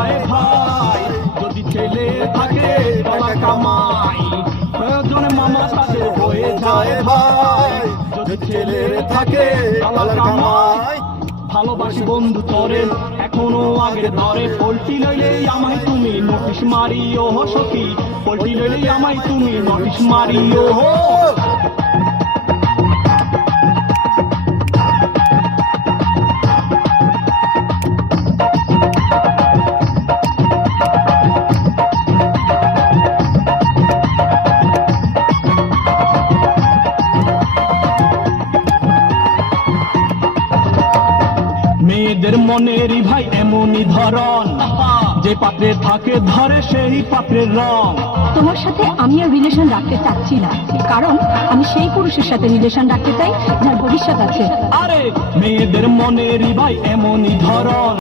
যায় ভাই, যদি ছেলে থাকে টাকা কামাই, প্রয়োজনে মামা তাদের হয়ে যায় ভাই, যদি ছেলে থাকে টাকা কামাই। ভালোবাসি বন্ধু তরে এখনো আগের ধরে, পোল্টি লইলে আমায় তুমি নোটিশ মারিও সখী, পোল্টি লইলে আমায় তুমি নোটিশ মারিও। মেয়েদের মনেরই ভাই এমনই ধরন, যে পাত্রে থাকে ধরে সেই পাত্রের রং। তোমার সাথে আমি আর রিলেশন রাখতে চাচ্ছি না, কারণ আমি সেই পুরুষের সাথে রিলেশন রাখতে চাই যার ভবিষ্যৎ আছে। আরে মেয়েদের মনেরই ভাই এমনই ধরন,